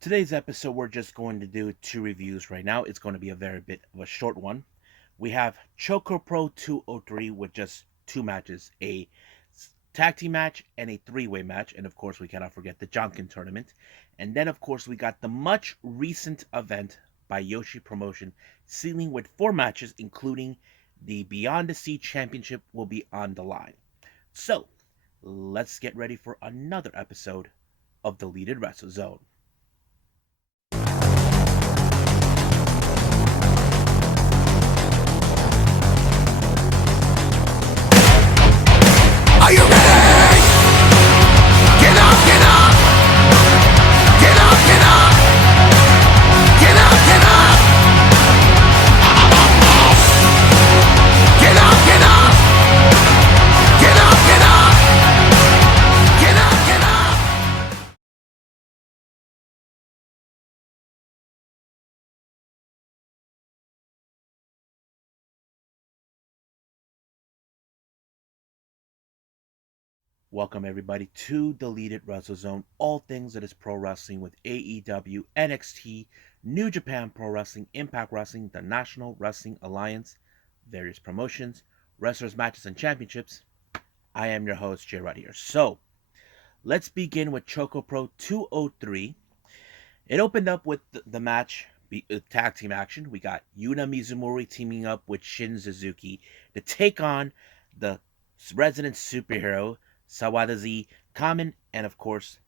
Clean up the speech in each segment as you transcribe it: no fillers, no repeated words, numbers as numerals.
Today's episode, we're just going to do two reviews right now. It's going to be a very bit of a short one. We have ChocoPro 203 with just two matches, a tag team match and a three-way match. And of course, we cannot forget the Jonkin tournament. And then, of course, we got the much recent event by Yoshi Promotion, sealing with four matches, including the Beyond the Sea Championship will be on the line. So, let's get ready for another episode of Deleted Wrestle Zone. Are you ready? Get up, get up! Get up, get up! Get up, get up! Get up, get up! Get up, get up! Get up, get up! Welcome everybody to Deleted Wrestle Zone, all things that is pro wrestling with AEW, NXT, New Japan Pro Wrestling, Impact Wrestling, the National Wrestling Alliance, various promotions, wrestlers, matches, and championships. I am your host, Jay Rudd here. So, let's begin with ChocoPro 203. It opened up with the match, tag team action. We got Yuna Mizumori teaming up with Shin Suzuki to take on the resident superhero Sawadazi Kamen, and of course,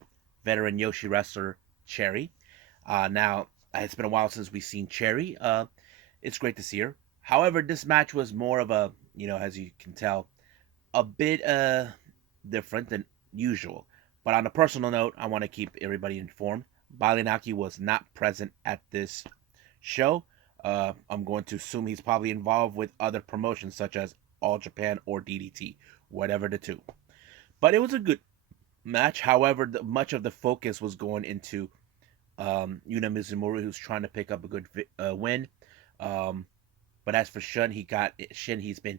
veteran Yoshi wrestler Cherry. Now, it's been a while since we've seen Cherry. It's great to see her. However, this match was more of a, as you can tell, a bit different than usual. But on a personal note, I want to keep everybody informed. Balinaki was not present at this show. I'm going to assume he's probably involved with other promotions such as All Japan or DDT, whatever the two. But it was a good match. However, much of the focus was going into Yuna Mizumori, who's trying to pick up a good win. Um, but as for Shin, he's been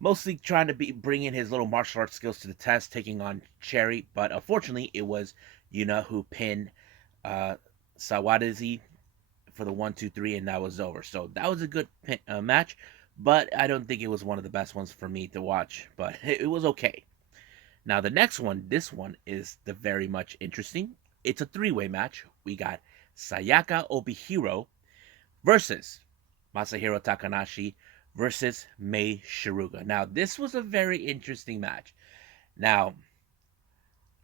mostly trying to bringing his little martial arts skills to the test, taking on Cherry. But unfortunately, it was Yuna who pinned uh, Sawadazi for the 1, 2, 3, and that was over. So that was a good match, but I don't think it was one of the best ones for me to watch. But it was okay. Now the next one, this one is the very much interesting. It's a three-way match. We got Sayaka Obihiro versus Masahiro Takanashi versus Mei Shiruga. Now this was a very interesting match. Now,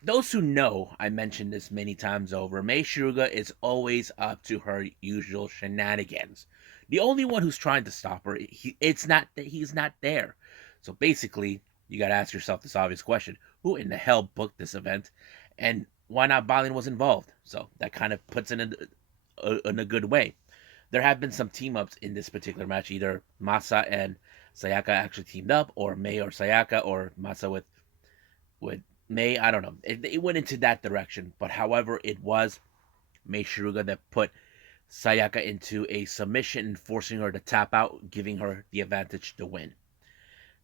those who know, I mentioned this many times over, Mei Shiruga is always up to her usual shenanigans. The only one who's trying to stop her, he's not there. So basically, you got to ask yourself this obvious question: who in the hell booked this event, and why not Balin was involved? So that kind of puts it in a good way. There have been some team ups in this particular match. Either Masa and Sayaka actually teamed up, or Mei or Sayaka, or Masa with Mei. I don't know. It went into that direction, but however, it was Mei Shiruga that put Sayaka into a submission, forcing her to tap out, giving her the advantage to win.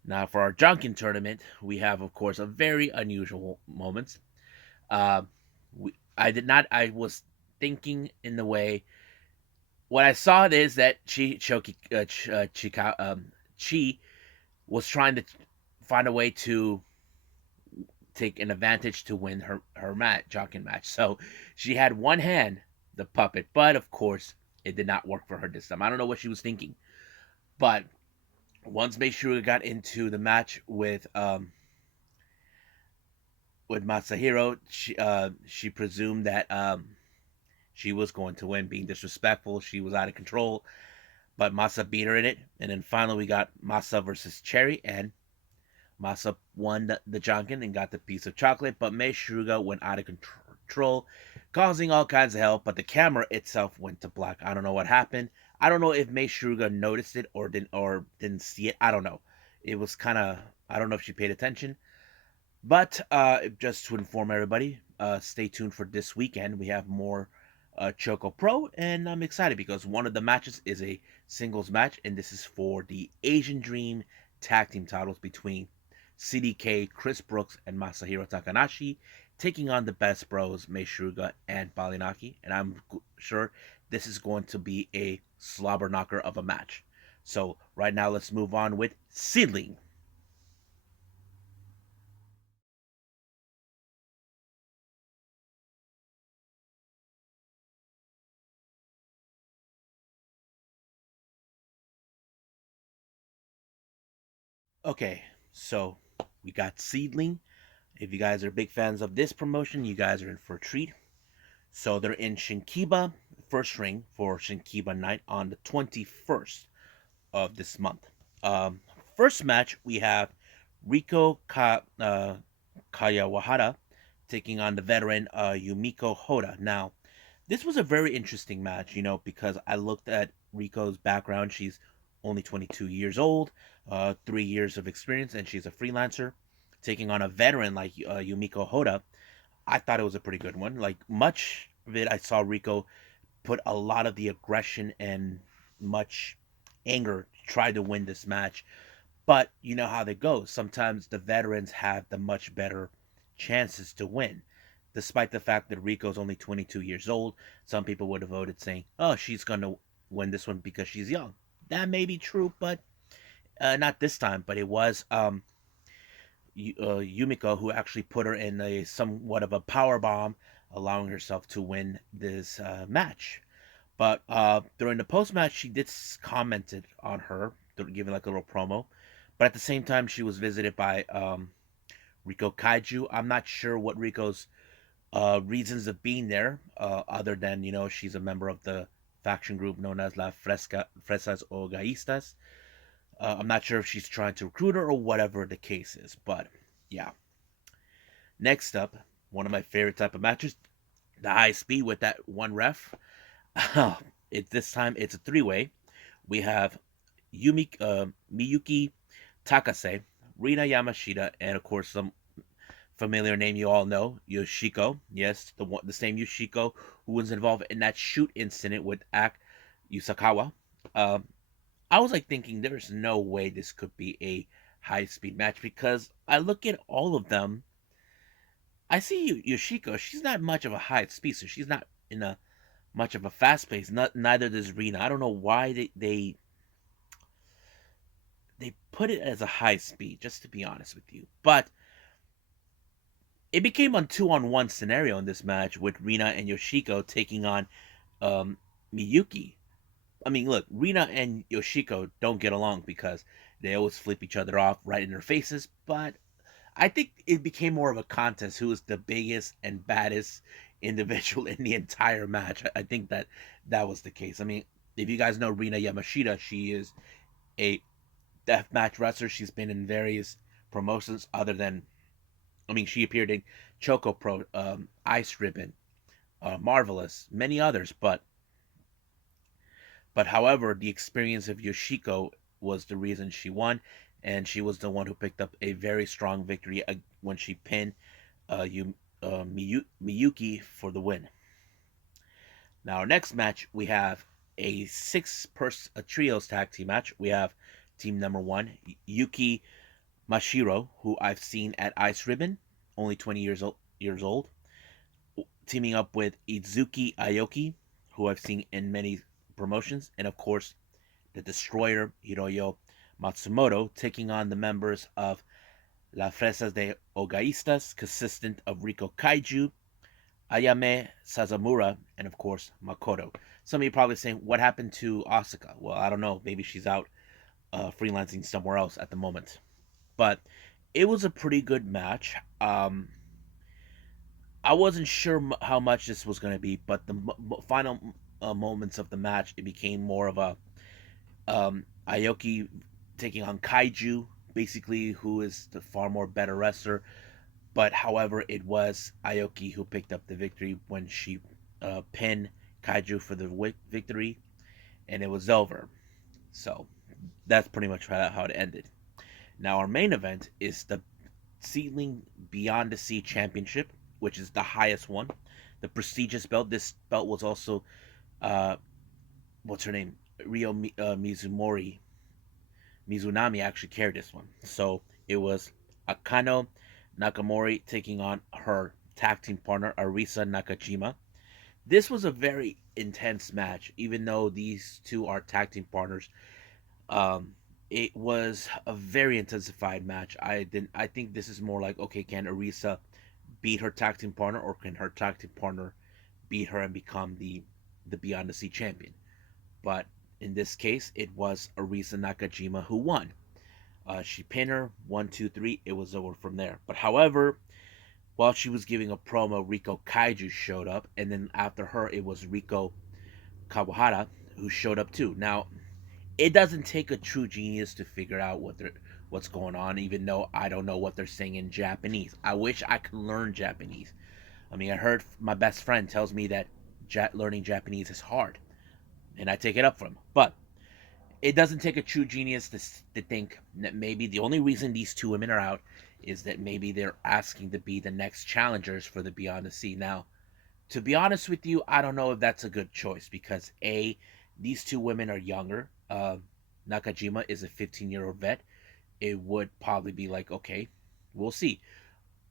Now, for our Junkin tournament, we have, of course, a very unusual moments. Uh, I did not. I was thinking in the way. What I saw is that Chi was trying to find a way to take an advantage to win her Junkin match. So she had one hand, the puppet, but of course it did not work for her this time. I don't know what she was thinking, but once Meishuru got into the match with Masahiro, she presumed that she was going to win, being disrespectful. She was out of control, but Masa beat her in it, and then finally we got Masa versus Cherry, and Masa won the Jonkin and got the piece of chocolate, but Mei Shiruga went out of control, causing all kinds of hell. But the camera itself went to black. I don't know what happened. I don't know if Mei Shiruga noticed it or didn't see it. I don't know. It was kind of, I don't know if she paid attention. But just to inform everybody, stay tuned for this weekend. We have more Choco Pro, and I'm excited because one of the matches is a singles match, and this is for the Asian Dream tag team titles between CDK, Chris Brooks, and Masahiro Takanashi taking on the best bros, Meishuga and Balinaki, and I'm sure this is going to be a slobber knocker of a match. So right now, let's move on with Seedling. Okay, so we got Seedling. If you guys are big fans of this promotion, you guys are in for a treat. So they're in Shinkiba, first ring for Shinkiba night on the 21st of this month. Um, First match, we have Kayawahara taking on the veteran Yumiko Hoda. Now, this was a very interesting match, because I looked at Riko's background. She's only 22 years old, 3 years of experience, and she's a freelancer. Taking on a veteran like Yumiko Hoda, I thought it was a pretty good one. Like, much of it, I saw Rico put a lot of the aggression and much anger to try to win this match. But you know how that goes. Sometimes the veterans have the much better chances to win. Despite the fact that Rico's only 22 years old, some people would have voted saying, oh, she's going to win this one because she's young. That may be true, but not this time. But it was Yumiko who actually put her in a somewhat of a power bomb, allowing herself to win this match. But during the post match, she did commented on her, giving like a little promo. But at the same time, she was visited by Rico Kaiju. I'm not sure what Rico's reasons of being there, other than she's a member of the faction group known as La Fresas o Gaistas. I'm not sure if she's trying to recruit her or whatever the case is. But yeah. Next up, one of my favorite type of matches, the high speed with that one ref. This time it's a three-way. We have Miyuki Takase, Rina Yamashita, and of course some familiar name you all know, Yoshiko. Yes, the same Yoshiko who was involved in that shoot incident with Ak Yusakawa. Um, I was like thinking there's no way this could be a high speed match because I look at all of them. I see Yoshiko. She's not much of a high speed, so she's not in a much of a fast pace. Neither does Rina. I don't know why they put it as a high speed. Just to be honest with you, but it became a 2-on-1 scenario in this match with Rina and Yoshiko taking on um, Miyuki. I mean, look, Rina and Yoshiko don't get along because they always flip each other off right in their faces. But I think it became more of a contest who is the biggest and baddest individual in the entire match. I think that was the case. I mean, if you guys know Rina Yamashita, she is a deathmatch wrestler. She's been in various promotions other than, I mean, she appeared in ChocoPro, Ice Ribbon, Marvelous, many others. But however, the experience of Yoshiko was the reason she won, and she was the one who picked up a very strong victory when she pinned Miyuki for the win. Now, our next match, we have a a trios tag team match. We have team number one, Yuki Mashiro, who I've seen at Ice Ribbon, only 20 years old, teaming up with Izuki Aoki, who I've seen in many promotions, and of course, the Destroyer Hiroyo Matsumoto, taking on the members of La Fresas de Ogaistas, consistent of Riko Kaiju, Ayame Sazamura, and of course, Makoto. Some of you probably saying, what happened to Asuka? Well, I don't know. Maybe she's out freelancing somewhere else at the moment. But it was a pretty good match. I wasn't sure how much this was going to be, but the final moments of the match, it became more of a Aoki taking on Kaiju, basically, who is the far more better wrestler. But however, it was Aoki who picked up the victory when she pinned Kaiju for the victory, and it was over. So that's pretty much how it ended. Now our main event is the Seedling Beyond the Sea Championship, which is the highest one, the prestigious belt. This belt was also, uh, what's her name, Ryo Mizunami actually carried this one. So it was Akano Nakamori taking on her tag team partner Arisa Nakajima. This was a very intense match, even though these two are tag team partners. Um, it was a very intensified match. I think this is more like, okay, can Arisa beat her tag team partner, or can her tag team partner beat her and become the Beyond the Sea champion? But in this case, it was Arisa Nakajima who won. She pinned her 1, 2, 3. It was over from there. But however, while she was giving a promo, Riko Kaiju showed up, and then after her, it was Riko Kawahara who showed up too. Now, it doesn't take a true genius to figure out what's going on, even though I don't know what they're saying in Japanese. I wish I could learn Japanese. I mean, I heard my best friend tells me that learning Japanese is hard, and I take it up from him. But it doesn't take a true genius to think that maybe the only reason these two women are out is that maybe they're asking to be the next challengers for the Beyond the Sea. Now, to be honest with you, I don't know if that's a good choice because A, these two women are younger. Nakajima is a 15-year-old vet. It would probably be like, okay, we'll see.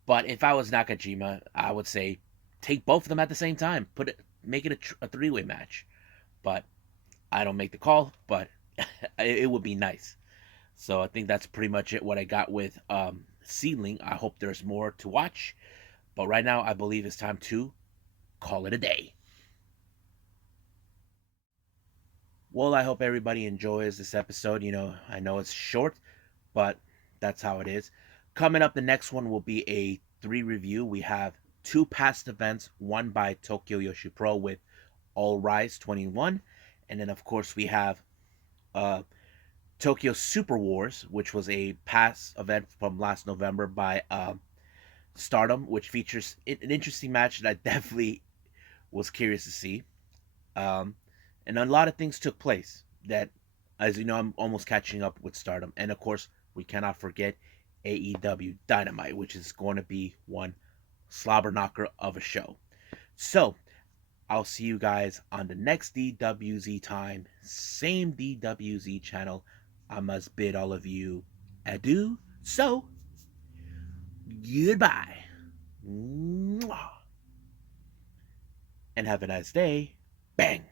But if I was Nakajima, I would say take both of them at the same time. Make it a three-way match. But I don't make the call, but it would be nice. So I think that's pretty much it. What I got with Seedling. I hope there's more to watch. But right now, I believe it's time to call it a day. Well, I hope everybody enjoys this episode. I know it's short, but that's how it is. Coming up, the next one will be a 3 review. We have 2 past events, one by Tokyo Yoshi Pro with All Rise 21. And then, of course, we have uh, Tokyo Super Wars, which was a past event from last November by Stardom, which features an interesting match that I definitely was curious to see. Um, and a lot of things took place that, as you know, I'm almost catching up with Stardom. And of course, we cannot forget AEW Dynamite, which is going to be one slobber knocker of a show. So, I'll see you guys on the next DWZ time, same DWZ channel. I must bid all of you adieu. So, goodbye. And have a nice day. Bang.